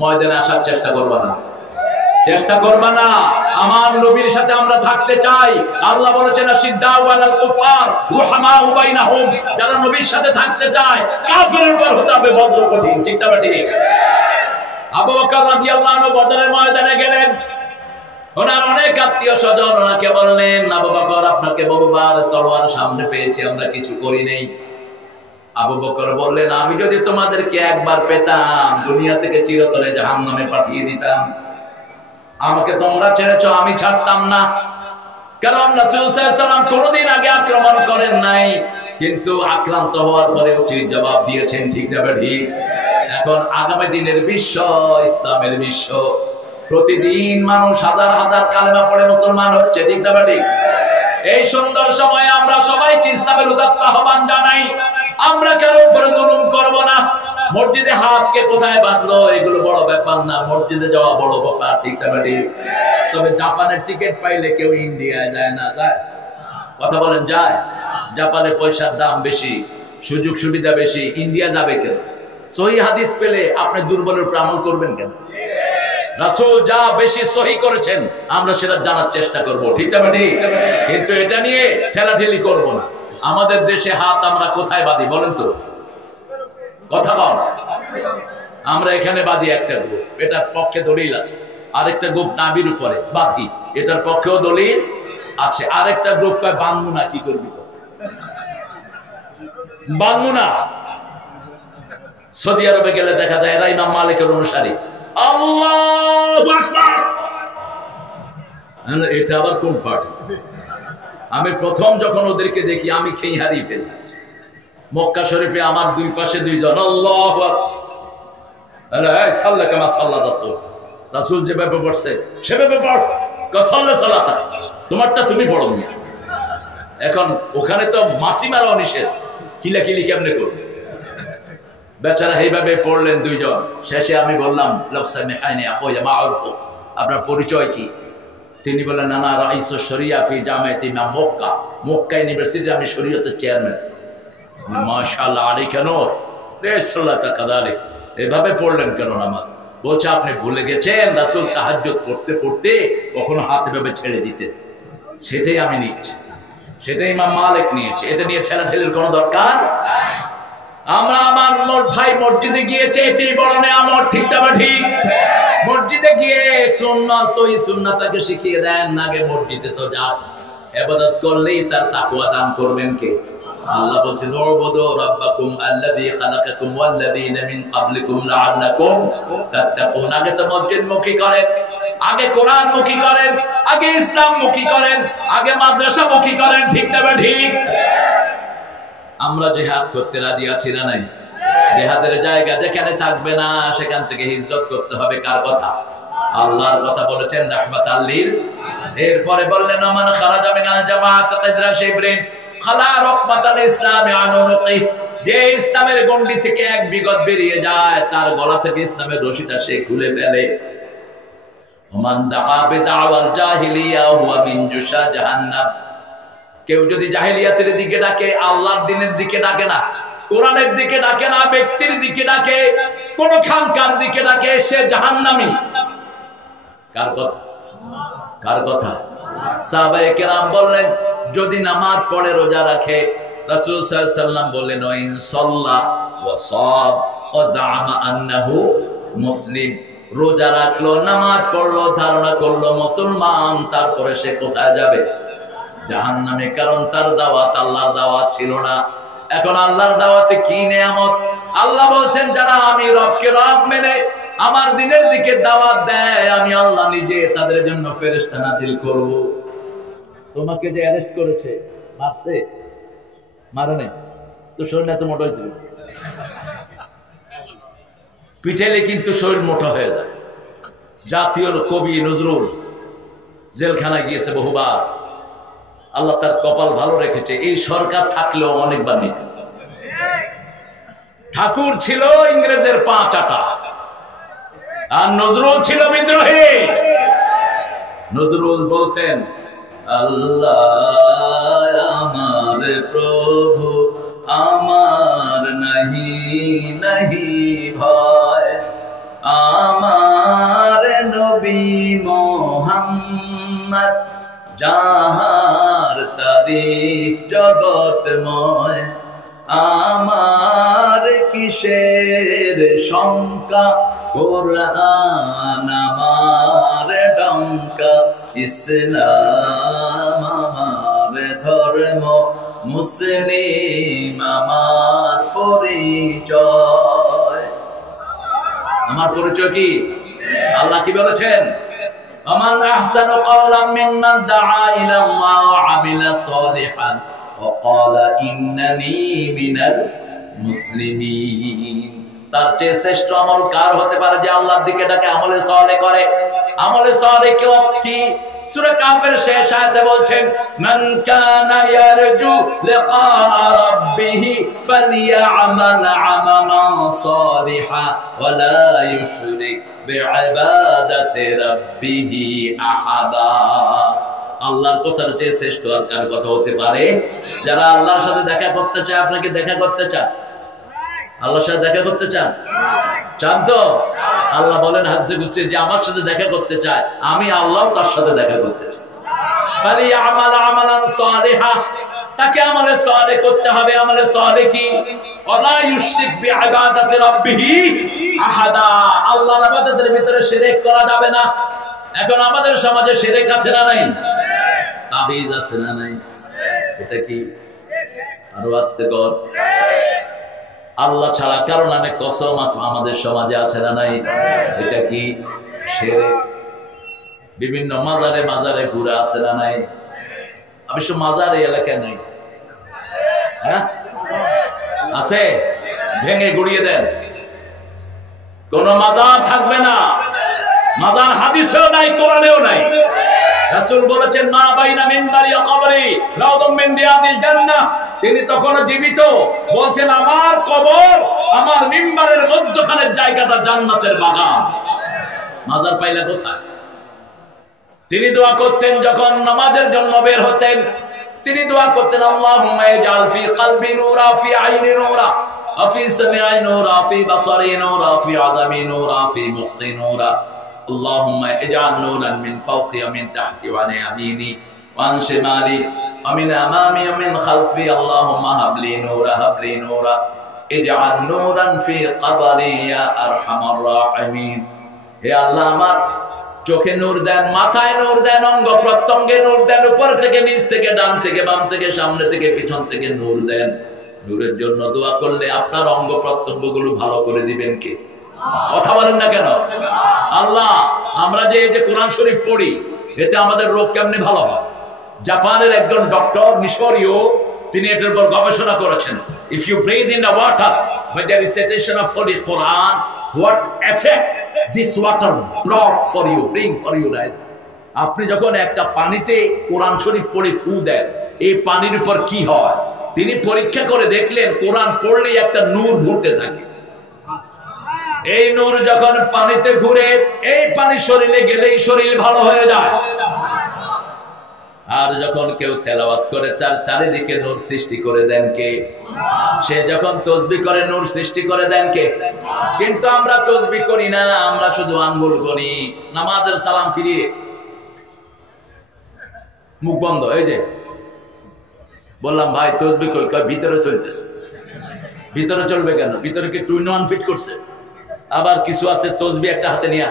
ময়দানে আসার চেষ্টা করবা না, চেষ্টা করবা না। আমার নবীর সাথে আমরা থাকতে চাই। আল্লাহ বলেছেন আশিদ্দাউ আলাল কুফার রুহামাউ বাইনাহুম, যারা নবীর সাথে থাকতে চায় কাফেরের উপর হতে হবে বজ্র কঠিন। ঠিক না ঠিক? আবু বকর রাদিয়াল্লাহু আনহু বদরের ময়দানে গেলেন, ওনার অনেক আত্মীয় স্বজন ওনাকে বললেন, আবু বকর আপনাকে বহুবার তলোয়ার সামনে পেয়েছি, আমরা কিছু করি নাই। আবু বকর বললেন, আমি যদি তোমাদেরকে একবার পেতাম দুনিয়া থেকে চিরতরে জাহান্নামে পাঠিয়ে দিতাম। আমাকে তোমরা ছেড়েছো, আমি ছাড়তাম না। কারণ রাসূল সাল্লাল্লাহু আলাইহি ওয়াসাল্লাম কোনদিন আগে আক্রমণ করেন নাই, কিন্তু আক্রান্ত হওয়ার পরে উচিত জবাব দিয়েছেন। ঠিক না ঠিক? এখন আগামী দিনের বিশ্ব ইসলামের বিশ্ব, প্রতিদিন মানুষ হাজার হাজার কালেমা পড়ে মুসলমান হচ্ছে। ঠিক না ঠিক? এই সুন্দর সময়ে আমরা সবাইকে ইসলামের উদাত্ত আহ্বান জানাই, আমরা কারো উপরে জুলুম করব না। মসজিদে হাতকে কোথায় বাঁধলো এগুলো বড় ব্যাপার না, মসজিদে যাওয়া বড় ব্যাপার। ঠিক না ঠিক? তবে জাপানের টিকিট পাইলে কেউ ইন্ডিয়ায় যায় না, যায়? কথা বলেন, যায়? জাপানে পয়সার দাম বেশি, সুযোগ সুবিধা বেশি, ইন্ডিয়া যাবে কেন? সহি হাদিস পেলে আপনি দুর্বলের উপর আমল করবেন কেন? রাসূল যা বেশি সহি করেছেন আমরা সেটা জানার চেষ্টা করব। ঠিক না ঠিক? কিন্তু এটা নিয়ে ঠেলাঠেলি করব না। আমাদের দেশে হাত আমরা কোথায় বাঁধি বলেন তো? কথা বল। আমরা এখানে বাঁধি একটা গ্রুপ, এটার পক্ষে দলিল আছে। আরেকটা গ্রুপ নাভির উপরে বাঁধি, এটার পক্ষেও দলিল আছে। আরেকটা গ্রুপ কয় বাঁধবো না। কি করবি? বাঁধবো না। সৌদি আরবে গেলে দেখা যায় এরা ইমাম মালিকের অনুসারী। আল্লাহু আকবার। এটা আবার কোন পার্টি? আমি প্রথম যখন ওদেরকে দেখি আমি খেই হারিয়ে ফেলি। মক্কা শরীফে আমার দুই পাশে দুইজন, আল্লাহু আকবার, সাল্লা কামা সাল্লা রাসূল। রাসূল যেভাবে পড়ছে সেভাবে পড়, সাল্লা সালাতা, তোমারটা তুমি পড়ো না। এখন ওখানে তো মাসি মারা নিষেধ, কিলাকিলি কেমনে করবে? বেচারা এইভাবে পড়লেন দুইজন। শেষে আমি বললাম, আপনার পরিচয় কি? তিনি বললেন, নানা রাইসু শরিয়া ফি জামিয়াতি মক্কা, মক্কা ইউনিভার্সিটি আমি শরীয়তের চেয়ারম্যান। মাশাআল্লাহ আলাইকা নূর, রাসূলুল্লাহ কাযালিক। এভাবে পড়লেন কেন নামাজ? বলছে আপনি ভুলে গেছেন রাসূল তাহাজ্জুদ পড়তে পড়তে কখনো হাত এভাবে ছেড়ে দিতেন। সেটাই আমি নিচ্ছি, সেটাই ইমাম মালিক নিয়েছে। এটা নিয়ে ঠেলাঠেলির কোনো দরকার। আমরা আমার ভাই মসজিদে গিয়েছে, এটাই বড় নেয়ামত। ঠিক না ঠিক? মসজিদে গিয়ে সুন্নাত সহি সুন্নাতকে শিখিয়ে দেন। আগে মসজিদে তো যান, ইবাদত করলেই তার তাকওয়া দান করবেন কে? আল্লাহ বলছেন, উবুদু রাব্বাকুম আল্লাযী খালাকাকুম ওয়াল্লাযীনা মিন ক্বাবলিকুম লাআল্লাকুম তাত্তাকুন। আগে তো মসজিদমুখী করেন, আগে কোরআনমুখী করেন, আগে ইসলামমুখী করেন, আগে মাদ্রাসামুখী করেন। ঠিক না ঠিক? আমরা জিহাদ করতে রাজি আছি না নাই? জিহাদের জায়গা যেখানে থাকবে না সেখান থেকে হিজরত করতে হবে। কার কথা? আল্লাহর কথা বলেছেন রাহমাতাল লিল। এরপরে বললেন, মান খারাজা মিনাল জামাআত কাদরা শিবরিন খালা রাহমাতাল ইসলামি আনুনকি। যে ইসলামের গণ্ডি থেকে এক বিগত বেরিয়ে যায় তার গলা থেকে ইসলামের রশিটা সে খুলে ফেলে। ওমান দাআ বিদাওয়াল জাহিলিয়া হুয়া মিন জুশা জাহান্নাম। কেউ যদি জাহেলিয়াতের দিকে ডাকে, আল্লাহর দ্বীনের দিকে ডাকে না, কোরআনের দিকে ডাকে না, ব্যক্তির দিকে ডাকে, কোন খানকার দিকে ডাকে, সে জাহান্নামী। কার কথা? কার কথা? সাহাবায়ে কেরাম বললেন, যদি নামাজ পড়ে রোজা রাখে, রাসূল সাল্লাল্লাহু আলাইহি ওয়াসাল্লাম বললেন, ওয়াইন সাল্লা ওয়া সাম ওয়া জাআমা আন্নাহু মুসলিম। রোজা রাখলো, নামাজ পড়লো, ধারণা করলো মুসলমান, তারপরে সে কোথায় যাবে? জাহান্নামে। কারণ তার দাওয়াত আল্লাহর দাওয়াত ছিল না। এখন আল্লাহর দাওয়াতে কি নেয়ামত! আল্লাহ বলছেন, যারা আমি রবকে রব মেনে আমার দ্বীনের দিকে দাওয়াত দেয়, আমি আল্লাহ নিজে তাদের জন্য ফেরেশতা নাজিল করব। তোমাকে যে অ্যারেস্ট করেছে, মারছে? মারে নাই তো, শরীর এত মোটা হয়েছিল। পিঠেলে কিন্তু শরীর মোটা হয়ে যায়। জাতীয় কবি নজরুল জেলখানায় গিয়েছে বহুবার। আল্লাহ তার কপাল ভালো রেখেছে, এই সরকার থাকলেও অনেকবার নিত। ঠাকুর ছিল ইংরেজের পাঁচ আটা, আর নজরুল ছিল বিদ্রোহী। নজরুল বলতেন, আল্লাহ আমার প্রভু, আমার নাহি নাহি ভয়, আমার যাহার তারিফ জগৎময়, আমার কিসের শঙ্কা, কোরআন আমার ডঙ্কা, ইসলাম আমার ধর্ম, মুসলিম আমার পরিচয়। আমার পরিচয় কি? আল্লাহ কি বলেছেন? আমান আহসানু কাওলাম মিম্মান দাআ ইলাল্লাহ ওয়া আমিলা সালিহান ওয়া ক্বালা ইন্নানী মিনাল মুসলিমিন। তার চেয়ে শ্রেষ্ঠ আমল কার হতে পারে যে আল্লাহর দিকে ডাকে, আমলে সালেহ করে? আমলে সালেহ কি? সূরা কাফের শেষ আয়াতে বলছেন, মান কানা ইয়ারজু লিকা রাব্বিহি ফালইয়ামাল আমালান সালিহা ওয়া লা ইউশরিক বিইবাদাতি রাব্বিহি আহাদা। আল্লাহর কথার চেয়ে শ্রেষ্ঠ আর কার কথা হতে পারে? যারা আল্লাহর সাথে দেখা করতে চায়। আপনাকে দেখা করতে চান? আল্লাহর সাথে দেখা করতে চান? চান তো? আল্লাহ বলেন হাদিসে কুদসি যে আমার সাথে দেখা করতে চায়, আমি আল্লাহ তার সাথে দেখা করতে চাই। ফালিয়ামাল আমালান সালিহা, তাকে আমলে সালেহ করতে হবে। আমলে সালেহ কি? ওয়ালা ইউশরিক বিইবাদাতি রাব্বিহি আহাদা। আল্লাহর ইবাদতের ভিতরে শিরক করা যাবে না। এখন আমাদের সমাজে শিরক আছে না নাই? তাবিজ আছে না নাই? এটা কি? আরো আস্তে কর। আল্লাহ ছাড়া কারো নামে কসম আমাদের সমাজে আছে না নাই? এটা কি? শিরক। বিভিন্ন মাজারে মাজারে ঘুরে আছে না নাই? অবশ্য মাজার এই এলাকায় নাই। হ্যাঁ আছে, ভেঙে গুড়িয়ে দেন। কোন মাজার থাকবে না। মাজার হাদিসেও নাই, কোরআনেও নাই। রাসূল বলেছেন, মা বাইনা মিনবারি ওয়া কবরি রাউদাম মিন রিয়াদিল জান্নাহ। তিনি তখনও জীবিত, বলছেন আমার কবর আমার মিম্বারের মধ্যখানের জায়গাটা জান্নাতের বাগান। মাজার পাইলা কোথায়? তিনি দোয়া করতেন যখন নামাজের জন্য বের হতেন। তিনি দোয়া করতেন, আল্লাহুম্মা ইজআল ফি কলবি নূরা, ফি আইনি নূরা, ওয়া ফি সামঈ নূরা, ফি বাসারি নূরা, ফি আযামি নূরা, ফি মুখি নূরা। আল্লাহুম্মা ইজআল নূরান মিন ফাওকি ওয়া মিন তাহতি ওয়া আন ইয়ামিনি ওয়া আন শিমালি ওয়া মিন আমামি ওয়া মিন খালফি। আল্লাহুম্মা হাবলি নূরা, হাবলি নূরা, ইজআল নূরান ফি কবরি ইয়া আরহামার রাহিমিন। হে আল্লাহ, আমার চোখে নূর দেন, মাথায় নূর দেন, অঙ্গ প্রত্যঙ্গে নূর দেন, উপর থেকে নিচ থেকে, ডান থেকে বাম থেকে, সামনে থেকে পিছন থেকে নূর দেন। নূরের জন্য দোয়া করলে আপনার অঙ্গ প্রত্যঙ্গ গুলো ভালো করে দিবেন কে? কথা বলেন না কেন? আল্লাহ। আমরা যে এই যে কোরআন শরীফ পড়ি, এতে আমাদের রোগ কেমনে ভালো হয়? জাপানের একজন ডক্টর, মিশরীয়, তিনি এটার উপর গবেষণা করেছেন। If you breathe in the water by the recitation of Holy Quran, what effect this water brought for you, bring for you, right? আপনি যখন একটা পানিতে কোরআন শরীফ পড়ে ফু দেন, এই পানির উপর কি হয়? তিনি পরীক্ষা করে দেখলেন, কোরআন পড়লেই একটা নূর ঘুরতে থাকে। এই নূর যখন পানিতে ঘুরে, এই পানি শরীরে গেলেই শরীর ভালো হয়ে যায়। আর যখন কেউ তেলাওয়াত করে, তার চারিদিকে নূর সৃষ্টি করে দেন কে? সে যখন তাসবিহ করে, নূর সৃষ্টি করে দেন কে? কিন্তু আমরা তাসবিহ করি না, আমরা শুধু আঙ্গুল গনি, নামাজের সালাম ফিরিয়ে মুখ বন্ধ। এই যে বললাম ভাই তাসবিহ কই? ভিতরে চলতেছে। ভিতরে চলবে কেন? ভিতরে কি টু ইন ওয়ান ফিট করছে? আবার কিছু আছে তাসবিহ একটা হাতে নিয়া,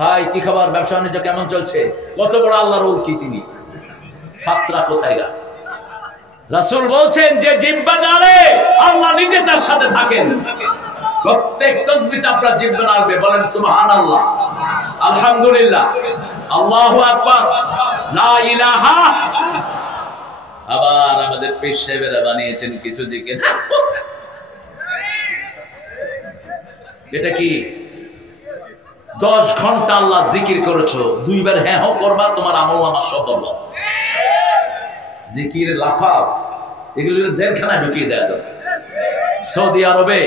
ভাই কি খবর, ব্যবসা বাণিজ্য কেমন চলছে? কত বড় আল্লাহর ওলি তিনি। ফাতরা কোথায় গা? রাসূল বলছেন যে জিহ্বা নাড়ে, আল্লাহ নিজে তার সাথে থাকেন। প্রত্যেক তাসবিহতে আপনার জিহ্বা নাড়বে। বলেন সুবহানাল্লাহ, আলহামদুলিল্লাহ, আল্লাহু আকবার, লা ইলাহা। আবার আমাদের পীর সাহেবেরা বানিয়েছেন কিছু জিকির। এটা কি? 10 ঘন্টা আল্লাহ জিকির করেছো, 2 বার হ্যাঁ হো করবা, তোমার আমলনামা সব হলো। জিকির লাফাও, এগুলো জেলখানায় ঢুকিয়ে দেয়। সৌদি আরবে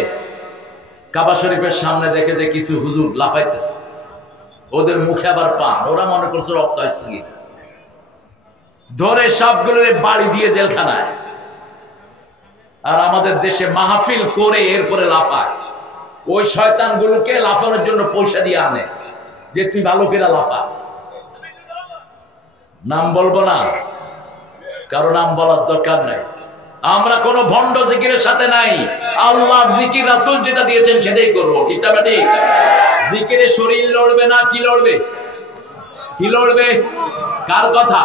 কাবা শরীফের সামনে দেখে যে কিছু হুজুর লাফাইতেছে, ওদের মুখে আবার পান, ওরা মনে করছে রক্ত আসছে, ধরে সবগুলো বাড়ি দিয়ে জেলখানায়। আর আমাদের দেশে মাহফিল করে এরপরে লাফায়। ওই শয়তান গুলোকে লাফানোর জন্য পয়সা দিয়ে আনে, যে তুই ভালো করে লাফা। নাম বলবো না, কারো নাম বলার দরকার নাই। আমরা কোন ভণ্ড জিকিরের সাথে নাই। আল্লাহ জিকির রাসূল যেটা দিয়েছেন সেটাই করবো, ঠিক না ঠিক? জিকিরে শরীর লড়বে না, কি লড়বে? কি লড়বে? কার কথা?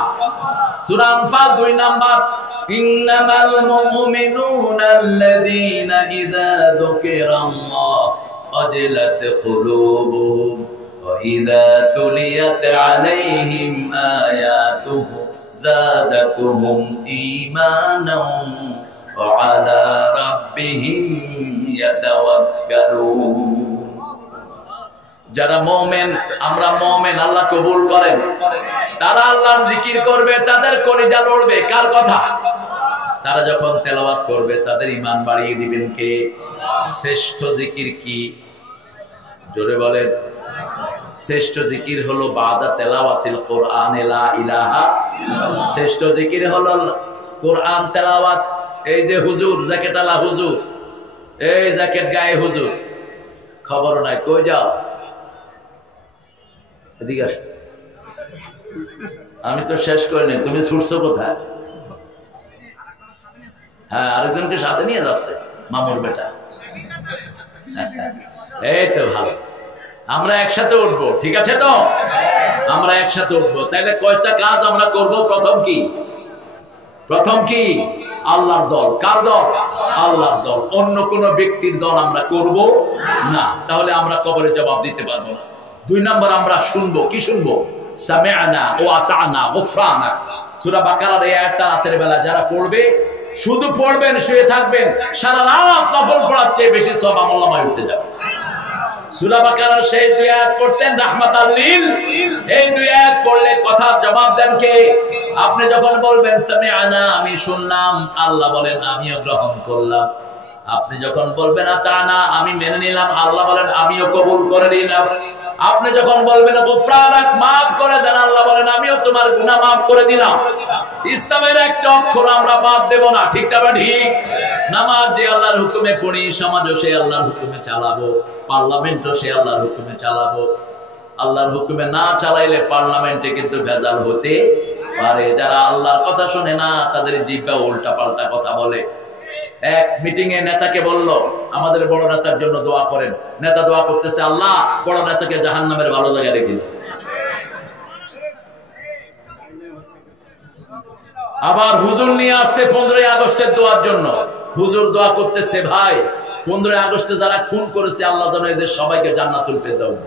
সূরা আনফাল 2 নাম্বার, ইন্নামাল মুমিনুনা আল্লাযীনা ইযা যুকিরাল্লাহ ওয়াজিলাত কুলুবুহুম ওয়া ইযা তুলিয়াত আলাইহিম আয়াতুহু যাদাতুহুম ঈমানান ওয়া আলা রাব্বিহিম ইয়াতাওয়াক্কালুন। যারা মুমিন, আমরা মুমিন, আল্লাহ কবুল করেন, তারা আল্লাহর জিকির করবে, তাদের কলিজা লড়বে। কার কথা? তারা যখন তেলাওয়াত করবে তাদের ঈমান বাড়িয়ে দিবেন কে? শ্রেষ্ঠ জিকির কি? জোরে বলেন। শ্রেষ্ঠ জিকির হলো বাদা তেলাওয়াতিল কোরআন লা ইলাহা। শ্রেষ্ঠ জিকির হলো কোরআন তেলাওয়াত। এই যে হুজুর জ্যাকেট আলা হুজুর, এই জ্যাকেট গায়ে হুজুর, খবর নাই, কই যাও? এদিকে আসো। আমি তো শেষ করিনি, তুমি ছুটছো কোথায়? হ্যাঁ, আরেকজনকে সাথে নিয়ে যাচ্ছে, মামুর বেটা। এই তো ভালো, আমরা একসাথে উঠবো, ঠিক আছে তো? আমরা একসাথে উঠবো। তাইলে কয়টা কাজ আমরা করব? প্রথম কি? প্রথম কি? আল্লাহর দল। কার দল? আল্লাহর দল। অন্য কোন ব্যক্তির দল আমরা করব না, তাহলে আমরা কবরে জবাব দিতে পারবো না। 2 নম্বর, আমরা শুনবো। কি শুনবো? সামি'না ওয়া আতা'না গুফরানা। সূরা বাকারার এই আয়াতটা রাতের বেলা যারা পড়বে, শুধু পড়বেন, শুয়ে থাকবেন, সারা রাত নফল পড়ার চেয়ে বেশি সওয়াব আমলনামায় উঠে যাবে। সূরা বাকারার শেষ 2 আয়াত পড়তেন রাহমাতাল লিল। এই 2 আয়াত পড়লে কথার জবাব দেন কে? আপনি যখন বলবেন সামি'না, আমি শুনলাম, আল্লাহ বলেন আমিও গ্রহণ করলাম। আপনি যখন বলবেন আতা'না, আমি মেনে নিলাম, আল্লাহ বলেন আমিও কবুল করে নিলাম। আপনি যখন বলবেন গুফরানাক, মাফ করে দেন, আল্লাহ বলেন আমিও তোমার গুনাহ মাফ করে দিলাম। ইসলামের একটা অক্ষর আমরা বাদ দেব না, ঠিক না ঠিক? নামাজ যে আল্লাহর হুকুমে পড়ি, সমাজও সে আল্লাহর হুকুমে চালাবো, পার্লামেন্টও সে আল্লাহর হুকুমে চালাবো। আল্লাহর হুকুমে না চালাইলে পার্লামেন্টে কিন্তু ভেজাল হতে পারে। যারা আল্লাহর কথা শোনে না, তাদের জিহ্বা উল্টা পাল্টা কথা বলে। এক মিটিং এ নেতাকে বলল, আমাদের বড় নেতার জন্য দোয়া করেন। নেতা দোয়া করতেছে, আল্লাহ বড় নেতাকে জাহান্নামের ভালো জায়গায় রেখে দাও। আবার হুজুর নিয়ে আসছে 15ই আগস্টের দোয়ার জন্য। হুজুর দোয়া করতেছে, ভাই 15ই আগস্টে যারা খুন করেছে, আল্লাহ যেন এদের সবাইকে জান্নাতুল ফেরদাউস।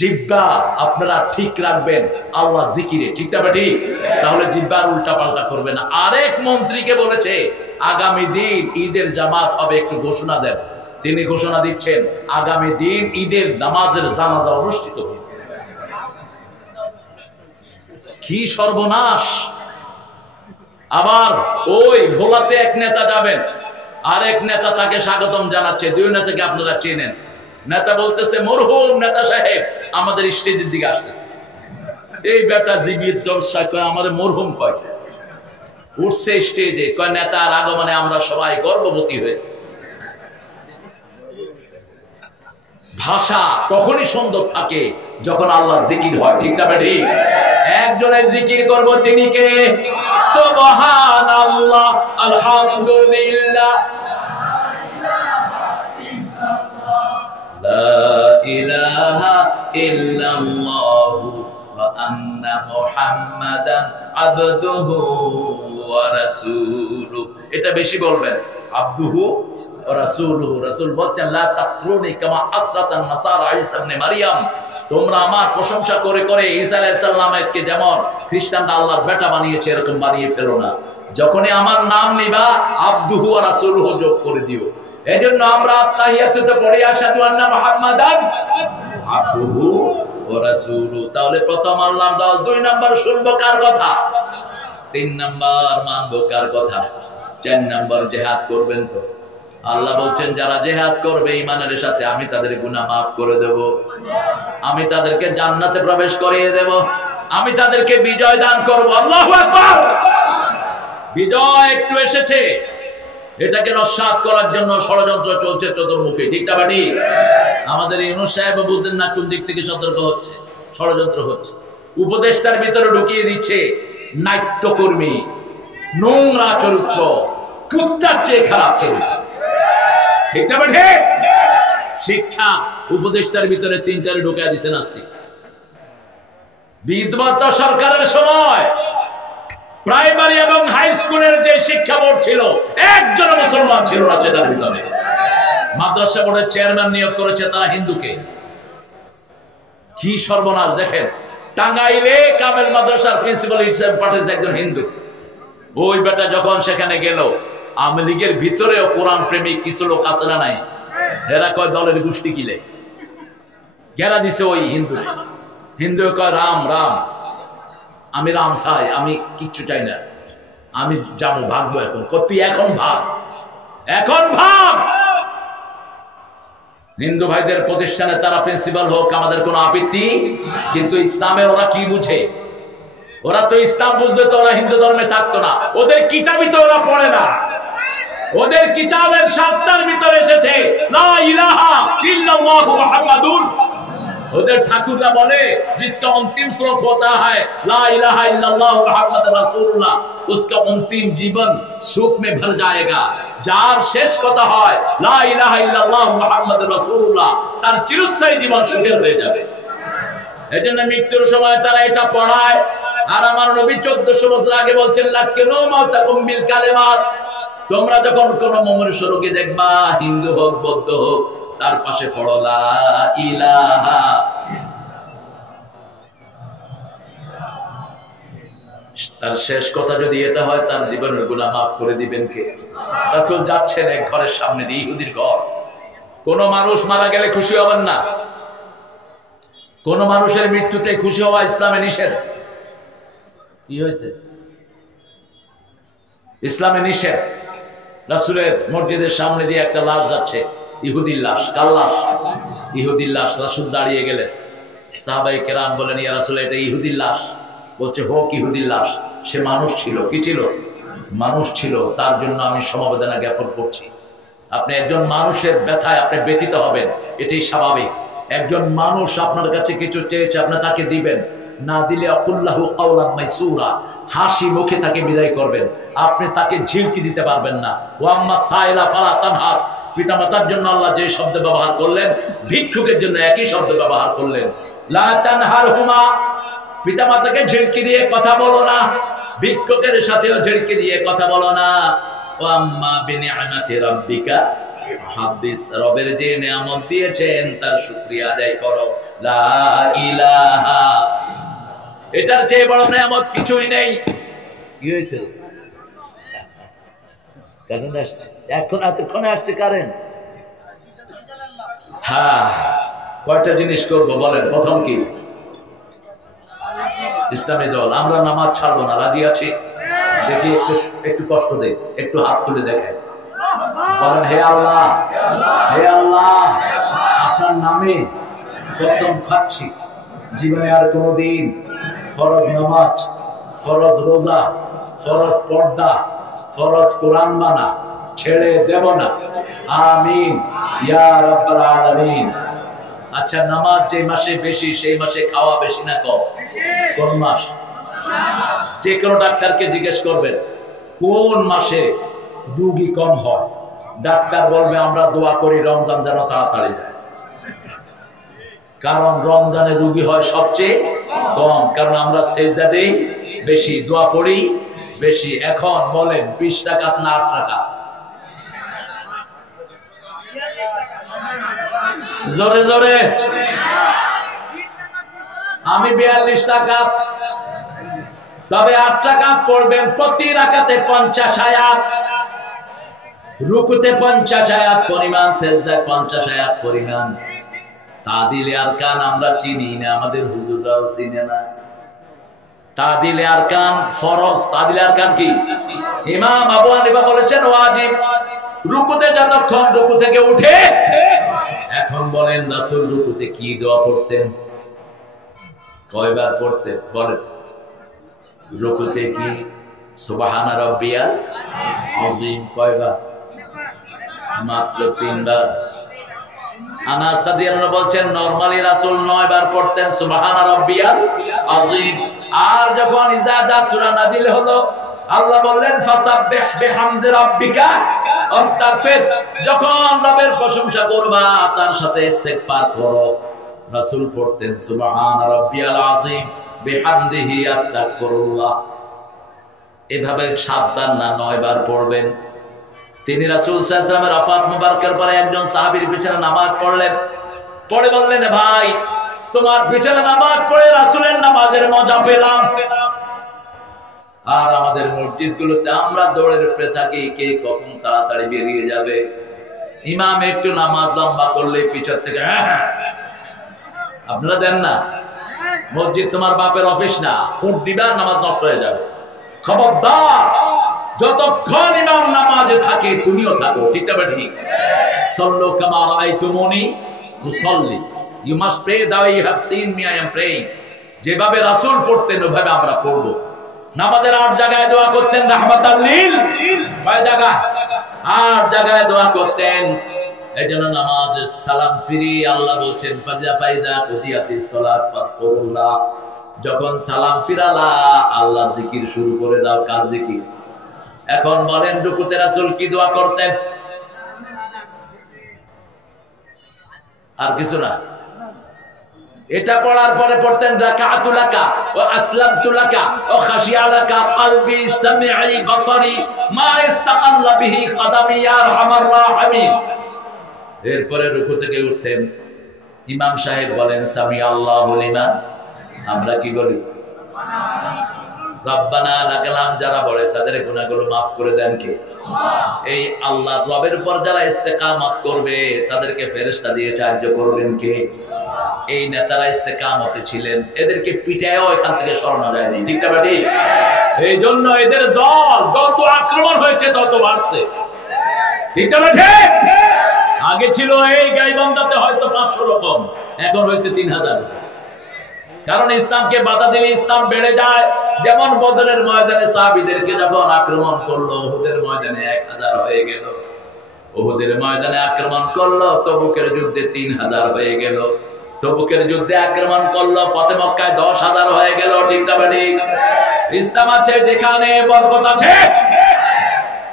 জিহ্বা আপনারা ঠিক রাখবেন আল্লাহ জিকিরে, ঠিক না ঠিক? তাহলে জিহ্বার উল্টা পাল্টা করবে না। আরেক মন্ত্রীকে বলেছে আগামী দিন ঈদের জামাত হবে, একটু ঘোষণা দেন। তিনি ঘোষণা দিচ্ছেন আগামী দিন ঈদের নামাজের জানাজা অনুষ্ঠিত হবে। কি সর্বনাশ! আবার ওই ভোলাতে এক নেতা যাবেন, আরেক নেতা তাকে স্বাগতম জানাচ্ছে। 2 নেতাকে আপনারা চেনেন। নেতা বলতেছে, মরহুম নেতা সাহেব আমাদের স্টেজের দিকে আসতেছে। এই বেটা জীবিত ব্যবসায় কয় আমাদের মরহুম কয়, উঠছে স্টেজে, কয় নেতার আগমনে আমরা সবাই গর্ববতী হয়েছি। ভাষা তখনই সুন্দর থাকে যখন আল্লাহ জিকির হয়, ঠিক না ঠিক? একজনের জিকির করব, তিনি কে? সুবহানাল্লাহ, আলহামদুলিল্লাহ, লা ইলাহা ইল্লাল্লাহু ওয়া আন্না মুহাম্মাদান আবদুহু ওয়া রাসূলুহু। এটা বেশি বলবেন, আবদুহু ওয়া রাসূলুহু। রাসূল বলছেন, লা তাতরুনি কামা আতরাতান নাসারা ঈসা ইবনে মারইয়াম। তোমরা আমার প্রশংসা করে করে ঈসা আলাইহিস সালামকে যেমন খ্রিস্টানরা আল্লাহর বেটা বানিয়েছে, এরকম বানিয়ে ফেলো না। যখনই আমার নাম নিবা, আবদুহু ওয়া রাসূলুহু যোগ করে দিও। এজন্য আমরা তাহিয়াতুতে পড়ি আশহাদু আন্না মুহাম্মাদান আবদুহু ওয়া রাসূলুহু। তাহলে প্রথম আল্লাহর দল, 2 নাম্বার শুনবো কার কথা, 3 নাম্বার মানবো কার কথা, 4 নাম্বার জিহাদ করবেন। তো আল্লাহ বলছেন যারা জিহাদ করবে ঈমানের সাথে, আমি তাদের গুনাহ মাফ করে দেব, আমি তাদেরকে জান্নাতে প্রবেশ করিয়ে দেব, আমি তাদেরকে বিজয় দান করব। আল্লাহু আকবার! বিজয় একটু এসেছে, এটাকে নস্যাৎ করার জন্য ষড়যন্ত্র চলছে চতুর্মুখী, ঠিক না ঠিক? আমাদের ইউনূস সাহেব বুঝলেন না কোন দিক থেকে সতর্ক হচ্ছে, ষড়যন্ত্র হচ্ছে। উপদেষ্টার ভিতরে ঢুকিয়ে দিচ্ছে নাট্যকর্মী, নোংরা চরিত্র, কুত্তার চেয়ে খারাপ চরিত্র। ঠিক না বেঠে? শিক্ষা উপদেষ্টার ভিতরে তিনটারে ঢুকিয়ে দিচ্ছে নাস্তিক। বিদ্যমান সরকারের সময় প্রাইমারি এবং হাই স্কুলের যে শিক্ষা বোর্ড ছিল, একজন মুসলমান ছিল না সেটার ভিতরে। মাদ্রাসা বোর্ডের চেয়ারম্যান নিয়োগ করেছে তারা হিন্দুকে। কি সর্বনাশ দেখেন। টাঙ্গাইলে কামেল মাদ্রাসার প্রিন্সিপাল হিসেবে পাঠিয়েছে একজন হিন্দু। ওই বেটা যখন সেখানে গেল, আওয়ামী লীগের ভিতরেও কোরআন প্রেমিক কিছু লোক আছে না নাই, এরা কয় দলের গোষ্ঠী কিলে গেরা দিছে ওই হিন্দু। হিন্দু কয় রাম রাম, আমি রাম চাই, আমি কিচ্ছু চাই না, আমি যাবো ভাগবো এখন। তুই এখন ভাগ, এখন ভাগ। হিন্দু ভাইদের প্রতিষ্ঠানে তারা প্রিন্সিপাল হোক, আমাদের কোনো আপত্তি, কিন্তু ইসলামের ওরা কি বুঝে? ওরা তো ইসলাম বুঝতে তো ওরা হিন্দু ধর্মে থাকতো না। ওদের কিতাবই তো ওরা পড়ে না। ওদের কিতাবের সাতটার ভিতরে এসেছে লা ইলাহা ইল্লাল্লাহু মুহাম্মাদুর। ওদের ঠাকুররা বলে जिसका अंतिम श्लोक होता है ला इलाहा इल्लल्लाह मुहम्मद रसूलुल्लाह, उसका अंतिम जीवन सुख में भर जाएगा। যার শেষ কথা হয় লা ইলাহা ইল্লাল্লাহ মুহাম্মদ রাসূলুল্লাহ, তার চিরস্থায়ী জীবন সুখের হয়ে যাবে। এজন্য মৃত্যুর সময় তারা এটা পড়ায়। আর আমার নবী 1400 বছর আগে বলছেন লাকিনু মাতাকুম বিল কালিমাত, তোমরা যখন কোন মুমিন রোগী দেখবা, হিন্দু হোক বৌদ্ধ হোক, তার পাশে পড়ো লা ইলাহা। তার শেষ কথা যদি এটা হয়, তার জীবনের গুনাহ মাফ করে দিবেন কে? রাসূল যাচ্ছেন এক ঘরের সামনে দিয়ে, ইহুদির ঘর। কোন মানুষ মারা গেলে খুশি হবেন না। কোন মানুষের মৃত্যুতে খুশি হওয়া ইসলামে নিষেধ। কি হয়েছে? ইসলামে নিষেধ। রাসূলের মসজিদের সামনে দিয়ে একটা লাশ যাচ্ছে, ইহুদির লাশ। কার লাশ? ইহুদির লাশ। রাসূল দাঁড়িয়ে গেলেন। সাহাবায়ে কেরাম বলেন, ইয়া রাসূল, এটা ইহুদির লাশ। বলছে, হোক ইহুদির লাশ, সে মানুষ ছিল। কি ছিল? মানুষ ছিল। তার জন্য আমি সমবেদনা জ্ঞাপন করছি। আপনি একজন মানুষের ব্যথায় আপনি ব্যথিত হবেন, এটাই স্বাভাবিক। একজন মানুষ আপনার কাছে কিছু চেয়েছে, আপনি তাকে দিবেন। না দিলে আকুল্লাহু কাওলাম মাইসুরা, হাসি মুখে তাকে বিদায় করবেন। আপনি তাকে ঝিলকি দিতে পারবেন না। ওয়া আম্মা সাইলা ফালা তানহার, পিতামাতার জন্য আল্লাহ যে শব্দ ব্যবহার করলেন, ভিক্ষুকের জন্য একই শব্দ ব্যবহার করলেন। লা তানহারহুমা, পিতামাতাকে ঝিলকি দিয়ে কথা বলো না, ভিক্ষুকের সাথেও ঝিলকি দিয়ে কথা বলো না। ওয়া আম্মা বিনিআমাতি রাব্বিকা হাদিস, রবের যে নিয়ামত দিয়েছেন তার শুকরিয়া আদায় করো। লা ইলাহা, এটার চেয়ে বড় নিয়ামত কিছুই নেই। কি হয়েছে? কারেন্ট আসছে এখন, এতক্ষণে আসছে কারেন্ট। হ্যাঁ, কয়টা জিনিস করব বলেন। প্রথম কি? ইসলামী দল। আমরা নামাজ ছাড়বো না, রাজি আছি? দেখি একটু কষ্ট দেয়, একটু হাত তুলে দেখায়, বলেন হে আল্লাহ, হে আল্লাহ, আপনার নামে কসম খাচ্ছি জীবনে আর কোনদিন ফরজ নামাজ, ফরজ রোজা, ফরজ পর্দা, ফরজ কোরআন মানা ছেড়ে দেব না। আমিন ইয়া রাব্বাল আলামিন। আচ্ছা, নামাজ যে মাসে বেশি সেই মাসে খাওয়া বেশি না কম? কোন মাস? যে কোনো ডাক্তারকে জিজ্ঞেস করবেন কোন মাসে রোগী কম হয়, ডাক্তার বলবে আমরা দোয়া করি রমজান যেন তাড়াতাড়ি যায়। কারণ রমজানে রোগী হয় সবচেয়ে কম, কারণ আমরা সেজদা দেই বেশি, দোয়া পড়ি বেশি। এখন বলেন 20 রাকাত না 8 রাকাত? জোরে জোরে। আমি 42 রাকাত, তবে 8 রাকাত পড়বেন। প্রতি রাকাতে 50 আয়াত, রুকুতে 50 আয়াত পরিমাণ, সেজদায় 50 আয়াত পরিমাণ। তাদিলে আরকান আমরা চিনি না, আমাদের হুজুররাও চিনে না। তাদিলে আরকান ফরজ। তাদিলে আরকান কি? ইমাম আবু হানিফা বলেছেন ওয়াজিব। রুকুতে যতক্ষণ রুকু থেকে উঠে। এখন বলেন রাসূল রুকুতে কি দোয়া পড়তেন, কয়বার পড়তেন বলেন? রুকুতে কি সুবহান রাব্বিয়াল আযীম কয়বার? মাত্র 3 বার। আনাস রাদিয়াল্লাহু আনহু বলছেন নরমালি রাসূল 9 বার পড়তেন সুবহান রাব্বিয়াল আযীম। আর যখন ইজা জা সূরা নাযিল হলো আল্লাহ বললেন ফাসাব্বিহ বিহামদি রাব্বিকা ওয়াস্তাগফির, যখন রবের প্রশংসা করবা তার সাথে ইস্তিগফার করো। রাসূল পড়তেন সুবহান রাব্বিয়াল আযীম বিহামদিহি আস্তাগফিরুল্লাহ। এভাবে 7 বার না 9 বার পড়বেন। তিনি রাসূল সাল্লাল্লাহু আলাইহি ওয়াসাল্লামের ওয়াফাত মুবারকের পরে একজন সাহাবীর পিছনে নামাজ পড়লেন, পড়ে বললেন ভাই তোমার পিছনে নামাজ পড়ে রাসূলের নামাজের মজা পেলাম। আর আমাদের মসজিদগুলোতে আমরা দৌড়ের উপরে থাকি, কে কখন তাড়াতাড়ি বেরিয়ে যাবে। ইমাম একটু নামাজ লম্বা করলে পিছন থেকে আপনারা দেন না। মসজিদ তোমার বাপের অফিস না, ফুট দিবা নামাজ নষ্ট হয়ে যাবে। খবরদার, যতক্ষণ ইমাম নামাজে থাকে তুমিও থাকো, ঠিক না ঠিক? সাল্লু কামা রাআইতুমুনি মুসাল্লি, you must pray the way you have seen me I am praying. যেভাবে রাসূল পড়তেন ওইভাবে আমরা পড়ব। নামাজের 8 জায়গায় দোয়া করতেন রাহমাতাল লিল, কয় জায়গা? 8 জায়গায় দোয়া করতেন। এজন্য নামাজে সালাম ফিরি আল্লাহ বলছেন ফাইদা কুদিয়াতিস সালাত ফাযকুরুল্লাহ, যখন সালাম ফিরালা আল্লাহর জিকির শুরু করে দাও। কার জিকির? এখন বলেন রুকুতে রাসূল কি দোয়া করতেন? আর কিছু না। এটা পড়ার পরে পড়তেন রাকাতু লাকা ওয়া আসলামতু লাকা ওয়া খাশিয়া লাকা কলবি সামিঈ বসরি মা ইস্তাকাল্লা বিহি কদমি ইয়া আরহামার রাহিমিন। এরপরে রুকু থেকে উঠতেন, ইমাম সাহেব বলেন সামি আল্লাহু লিমান, আমরা কি বলি? রব্বানা লাকাল হামদ। যারা বলে তাদের গুনাহগুলো maaf করে দেন কে? এই আল্লাহ রবের উপর যারা ইস্তেকামত করবে তাদেরকে ফেরেশতা দিয়ে সাহায্য করবেন কে? এই নেতারা ইস্তেকামতে ছিলেন, এদেরকে পিটায়ও এখান থেকে সরানো যায়নি, ঠিক না ঠিক? এই জন্য এদের দল যত আক্রমণ হয়েছে তত বাড়ছে, ঠিক না ঠিক? আগে ছিল এই গাইবান্ধাতে হয়তো 500 রকম, এখন হয়েছে 3000। কারণ ইসলামকে বাধা দিলে ইসলাম বেড়ে যায়। যেমন বদরের ময়দানে সাহাবীদেরকে যখন আক্রমণ করলো, উহুদের ময়দানে 1000 হয়ে গেল। উহুদের ময়দানে আক্রমণ করলো, তবুকের যুদ্ধে 3000 হয়ে গেল। তবুকের যুদ্ধে আক্রমণ করলো, ফতে মক্কায় 10,000 হয়ে গেল, ঠিক না ঠিক? ইসলাম আছে যেখানে বরকত আছে।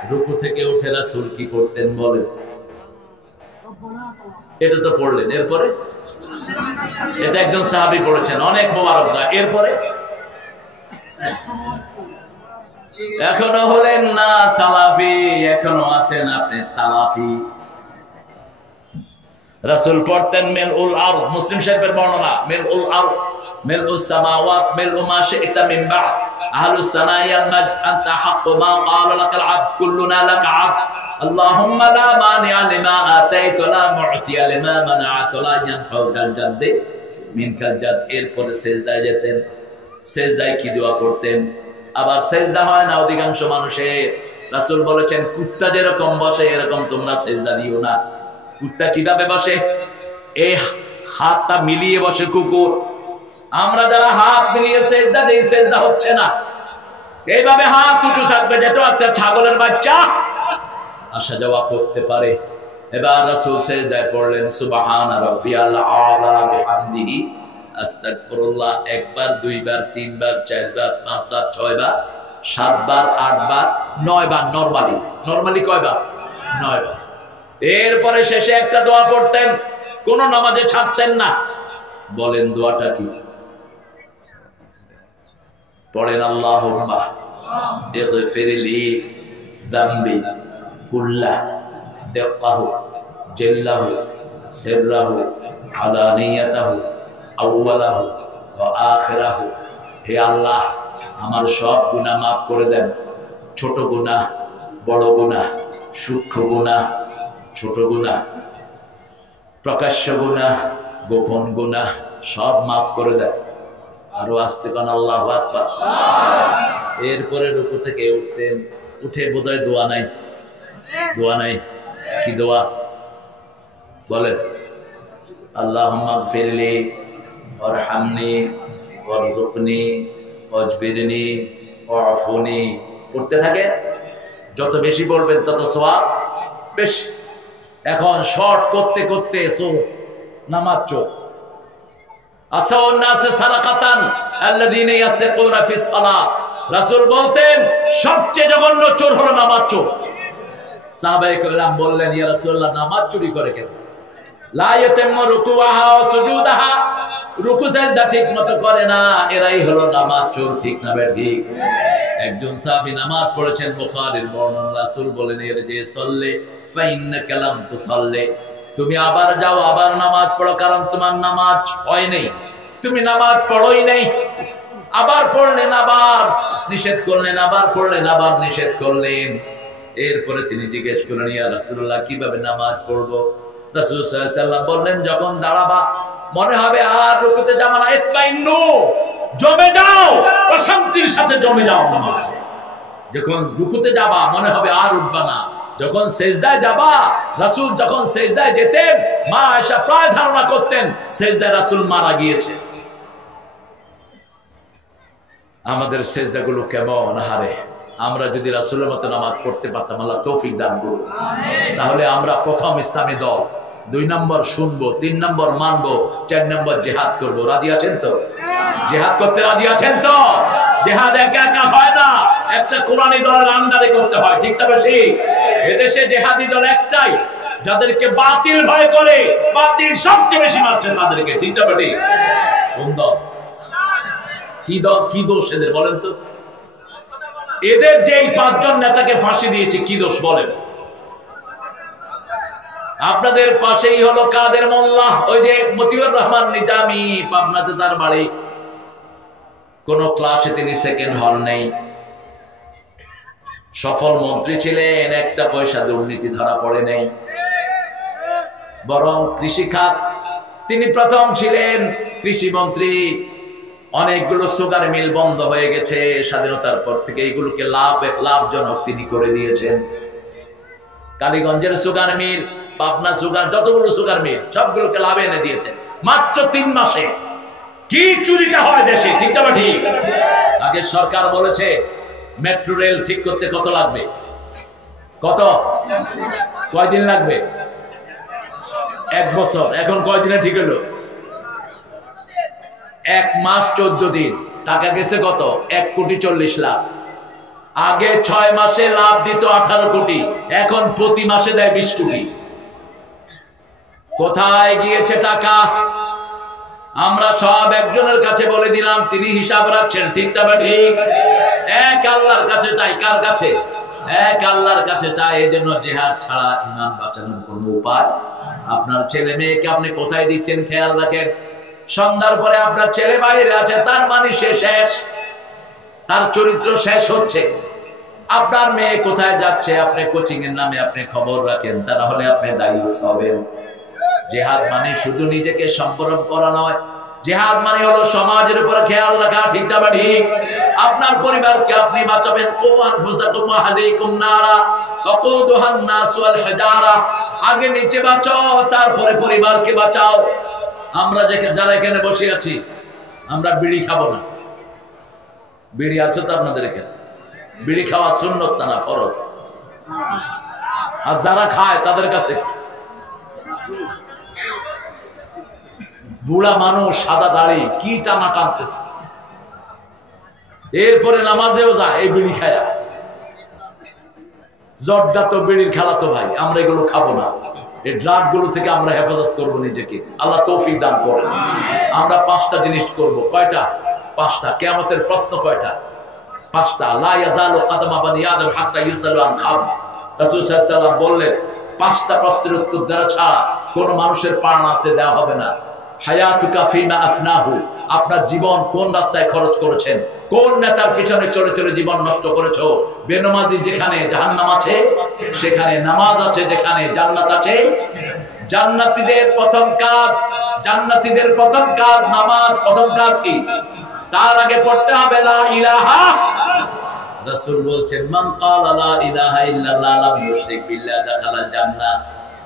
রুকু থেকে উঠে রাসূল কি করতেন বলেন? এটা তো পড়লেন। এরপরে এটা একজন সাহাবী পড়েছেন, অনেক মোবারক দোয়া। এরপরে এখনো হলেন না সালাফি, এখনো আছেন আপনি তালাফি। রাসূল পড়তেন মিলউল আরদ, মুসলিম শরীফের বর্ণনা, মিলউল আরদ মিলউস সামাওয়াত মিলউ মা শি'তা মিন বা'দ আহলুস সানাই আল মাjd আনতা হাক্কু মা ক্বালা লাকাল আবদ কুল্লুনা লাকা আবদ আল্লাহুম্মা লা মানি'a লিমা আতাইতা লা মু'তিয়া লিমা মানা'তা লা ইয়ানফা'ু যাল জাদ্দি মিনকাল জাদ। এরপরে সিজদায় যেতেন। সিজদায় কি দোয়া করতেন? আবার সিজদা হয় না অধিকাংশ মানুষের। রাসূল বলেছেন কুত্তা যেরকম বসে এরকম তোমরা সিজদা দিও না। কুত্তা কিভাবে বসে? এই হাতটা মিলিয়ে বসে কুকুর। আমরা যারা হাত মিলিয়ে সিজদা দেই, সিজদা হচ্ছে না। এইভাবে হাত উঁচু থাকবে যেটা একটা ছাগলের বাচ্চা আসা যাওয়া করতে পারে। এবার রাসূল সিজদায় পড়লেন সুবহান রাব্বিয়াল আ'লা বিহামদিহি আস্তাগফিরুল্লাহ। 1 বার 2 বার 3 বার 4 বার 5 বার 6 বার 7 বার 8 বার 9 বার নরমালি কয় বার? 9 বার। এরপরে শেষে একটা দোয়া পড়তেন, কোন নামাজে ছাড়তেন না। বলেন দোয়াটা কি? পড়েন আল্লাহুম্মা ইগফিরলি যামবি কুল্লা দিক্কাহু জিল্লাহু সিররাহু আলানিয়াতাহু আউওয়ালাহু ওয়া আখিরাহু। হে আল্লাহ, আমার সব গুনাহ maaf করে দেন। ছোট গুনাহ, বড় গুনাহ, সূক্ষ্ম গুনাহ, ছোট গুনাহ, প্রকাশ্য গুনাহ, গোপন গুনাহ সব maaf করে দেন। আরো আস্তে কোন আল্লাহু আকবার। এরপরে রুকু থেকে উঠতেন, উঠে বোধহয় দোয়া নাই। দোয়া নাই? কি দোয়া বলেন? আল্লাহুম্মা গফিরলি ওয়ারহামনি ওয়ারযুকনি ওয়াজবিরনি ওয়াফুনি। পড়তে থাকে, যত বেশি পড়বেন তত সওয়াব বেশি। এখন শর্ট করতে করতে এসো নামাজ চোর। রাসূল বলতেন সবচেয়ে জঘন্য চোর হলো নামাজ চোর। সাহাবায়ে কেরাম বললেন, ইয়া রাসূলুল্লাহ, নামাজ চুরি করে কেন? লা ইয়াতাম্মু রুকুআহা ওয়া সুজুদাহা, রুকু সাজদা ঠিকমতো করে না, এরাই হলো নামাজ চোর। ঠিক না ঠিক? একজন সাহাবী নামাজ পড়েছেন, বুখারীর বর্ণনা। রাসূল বলেন, এর যে সল্লে ফাইন্নাকা লাম তুসাল্লি, তুমি আবার যাও, আবার নামাজ পড়ো, কারণ তোমার নামাজ হয় নাই, তুমি নামাজ পড়োই নাই। আবার পড়লেন, আবার নিষেধ করলেন, আবার পড়লেন, আবার নিষেধ করলেন। এরপরে তিনি জিজ্ঞেস করলেন, ইয়া রাসূলুল্লাহ, কিভাবে নামাজ পড়বো? রাসূল সাল্লাল্লাহু আলাইহি ওয়াসাল্লাম বললেন, যখন দাঁড়াবা মনে হবে আর রুকুতে যাবে না, ইতমাইন্নু, জমে যাও, প্রশান্তির সাথে জমে যাও নামাজ। যখন রুকুতে যাবা মনে হবে আর উঠবা না। যখন সেজদায় যাবা, রাসূল যখন সেজদায় যেতেন, মা আয়েশা প্রায় ধারণা করতেন সেজদায় রাসূল মারা গিয়েছে। আমাদের সেজদাগুলো কেমন হারে! আমরা যদি রাসূলের মতো নামাজ পড়তে পারতাম, আল্লাহ তৌফিক দান করুন। তাহলে আমরা প্রথম ইসলামী দল, 2 নম্বর শুনবো, 3 নম্বর মানবো, 4 নম্বর জিহাদ করবো। রাজি আছেন তো? জিহাদ করতে রাজি আছেন তো? জিহাদ একা একা হয় না, একটা কোরআনী দলের আন্ডারে করতে হয়। ঠিক না বেশি? এদেশে জিহাদি দল একটাই, যাদেরকে বাতিল ভয় করে, বাতিল সবচেয়ে বেশি মারছে তাদেরকে। ঠিক না বেশি? কোন দল? কি দল? কি দোষ এদের বলেন তো? এদের যেই 5 জন নেতাকে ফাঁসি দিয়েছে, কি দোষ বলেন? আপনাদের পাশেই হলো কাদের মোল্লা, ওই যে মতিউর রহমান নিজামী, পাবনাতে তার বাড়ি। কোন ক্লাসে তিনি সেকেন্ড হল নেই, সফল মন্ত্রী ছিলেন, একটা পয়সা দুর্নীতি ধরা পড়ে নেই। বরং কৃষি খাত তিনি প্রথম ছিলেন কৃষি মন্ত্রী। অনেকগুলো সুগার মিল বন্ধ হয়ে গেছে স্বাধীনতার পর থেকে, এগুলোকে লাভজনক তিনি করে দিয়েছেন। কালীগঞ্জের সুগার মিল, পাবনা সুগার, যতগুলো সুগার মিল সবগুলোকে লাভে এনে দিয়েছেন মাত্র 3 মাসে। কি চুরিটা হয় দেশে! ঠিক না ঠিক? আগে সরকার বলেছে মেট্রো রেল ঠিক করতে কত লাগবে? কত? কয়দিন লাগবে? 1 বছর। এখন কয়দিনে ঠিক হলো? 1 মাস 14 দিন। টাকা গেছে কত? 1,40,00,000। আগে 6 মাসে লাভ দিত 18 কোটি, এখন প্রতি মাসে দেয় 20 কোটি। কোথায় গিয়েছে টাকা? আমরা সব একজনের কাছে বলে দিলাম, তিনি হিসাব রাখছেন। ঠিক না ঠিক? এক আল্লাহর কাছে চাই। কার কাছে? এক আল্লাহর কাছে চাই। এই জন্য জিহাদ ছাড়া ঈমান বাঁচানোর কোনো উপায়। আপনার ছেলে মেয়েকে আপনি কোথায় দিচ্ছেন খেয়াল রাখেন। সন্ধ্যার পরে আপনার ছেলে বাইরে আছে, তার মানে সে শেষ, তার চরিত্র শেষ হচ্ছে। আপনার মেয়ে কোথায় যাচ্ছে, আপনি কোচিং এর নামে আপনি খবর রাখেন, তারা হলে আপনি দায়ী হবেন। জিহাদ মানে শুধু নিজেকে সম্বরণ করা নয়, জিহাদ মানে হলো সমাজের উপর খেয়াল রাখা। ঠিক না ঠিক? আপনার পরিবারকে আপনি বাঁচাবেন। কু আনফুসাকুম ওয়া আহলিকুম নারা ওয়াকুদুহান নাস ওয়াল হিজারা। আগে নিচে বাঁচাও, তারপরে পরিবারকে বাঁচাও। আমরা যারা এখানে বসে আছি, আমরা বিড়ি খাবো না। বিড়ি আছে তো আপনাদের এখানে? বিড়ি খাওয়া সুন্নত না, ফরজ। আর যারা খায় তাদের কাছে বুড়া মানুষ, সাদা দাড়ি, কি টানা টানতেছে। এরপরে নামাজেও যায় এই বিড়ি খায়া। জর্দাতো বিড়ির খেলা তো ভাই, আমরা এগুলো খাবো না। এই ড্রাগ গুলো থেকে আমরা হেফাজত করবো নিজেকে। আল্লাহ তৌফিক দান করেন। আমরা 5টা জিনিস করব। কয়টা? 5টা। কিয়ামতের প্রশ্ন কয়টা? 5টা। লা ইয়াজালু কাদামা বানি আদম হাত্তা ইউসালু আন খামস। রাসূল সাল্লাল্লাহু আলাইহি ওয়াসাল্লাম বললেন, 5টা প্রশ্নের উত্তর দেওয়া ছাড়া কোন মানুষের পা নাড়তে দেওয়া হবে না। হায়াতুকা ফিমা আফনাহু, আপনার জীবন কোন রাস্তায় খরচ করেছেন, কোন নেতার পিছনে চলে চলে জীবন নষ্ট করেছো। বেনামাজি যেখানে জাহান্নাম আছে, সেখানে নামাজ আছে, যেখানে জান্নাত আছে। জান্নাতীদের প্রথম কাজ, জান্নাতীদের প্রথম কাজ নামাজ। প্রথম কাজ কি? তার আগে পড়তে হবে লা ইলাহা। রাসূল বলছেন, মান ক্বালা লা ইলাহা ইল্লাল্লাহ লাম ইউশরিক বিল্লাহ দাখালাল জান্নাহ।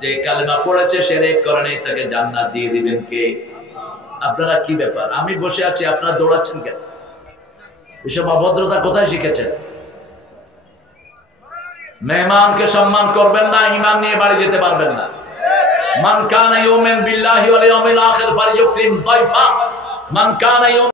যে কালেমা পড়েছে শিরক করে নাই, তাকে জান্নাত দিয়ে দিবেন কে? আপনারা কি ব্যাপার? আমি বসে আছি, আপনারা দৌড়াচ্ছেন কেন? এসব অভদ্রতা কোথায় শিখেছেন? মেহমানকে সম্মান করবেন না, ঈমান নিয়ে বাড়ি যেতে পারবেন না। মান কানা ইউমিন বিল্লাহি ওয়াল ইয়াউমিল আখির ফালইউকরিম দাইফা মান কানা